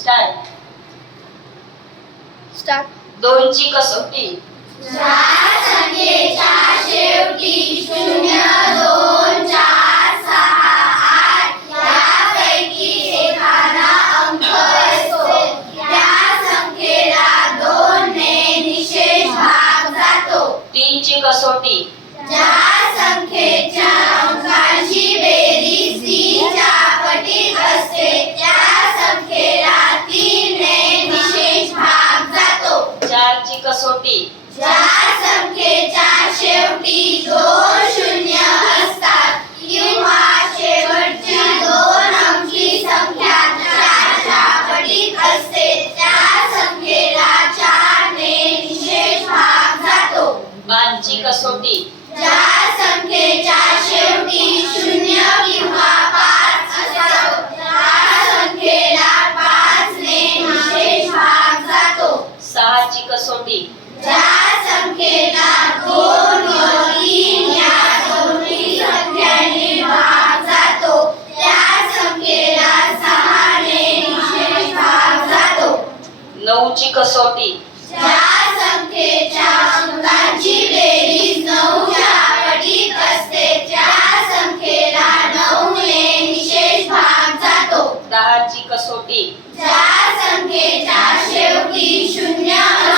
Start. Start. 2 ची कसोटी. ज्या संख्येच्या शेवटी 0, 2, 4, 6, 8 यापैकी एखादा अंक असतो त्या संख्येला 2 ने निशेष भाग जातो. 3 ची कसोटी. ज्या संख्येच्या अंकांची बेरीज 3 च्या पटीत असते त्या संख्येला 3 ने निशेष भाग जातो. 4 ची कसोटी. ज्या संख्येच्या शेवटी 2 शून्य असतात किंवा शेवटची 2 अंकी संख्या 4 च्या पटीत असते त्या संख्येला 4 ने निशेष भाग जातो. 5 ची कसोटी. ज्या संख्येच्या शेवटी 0 किंवा 5 असतो त्या संख्येला 5 ने निशेष भाग जातो. 6 ची कसोटी. ज्या संख्येला 2 व 3 या दोन्ही संख्यांनी भाग जातो त्या संख्येला 6 ने निशेष भाग जातो. 9 ची कसोटी. ज्या संख्येच्या अंकांची बेरीज 9 च्या पटीत असते त्या संख्येला 9 ने निशेष भाग जातो. 10 ची कसोटी. ज्या संख्येच्या शेवटी 0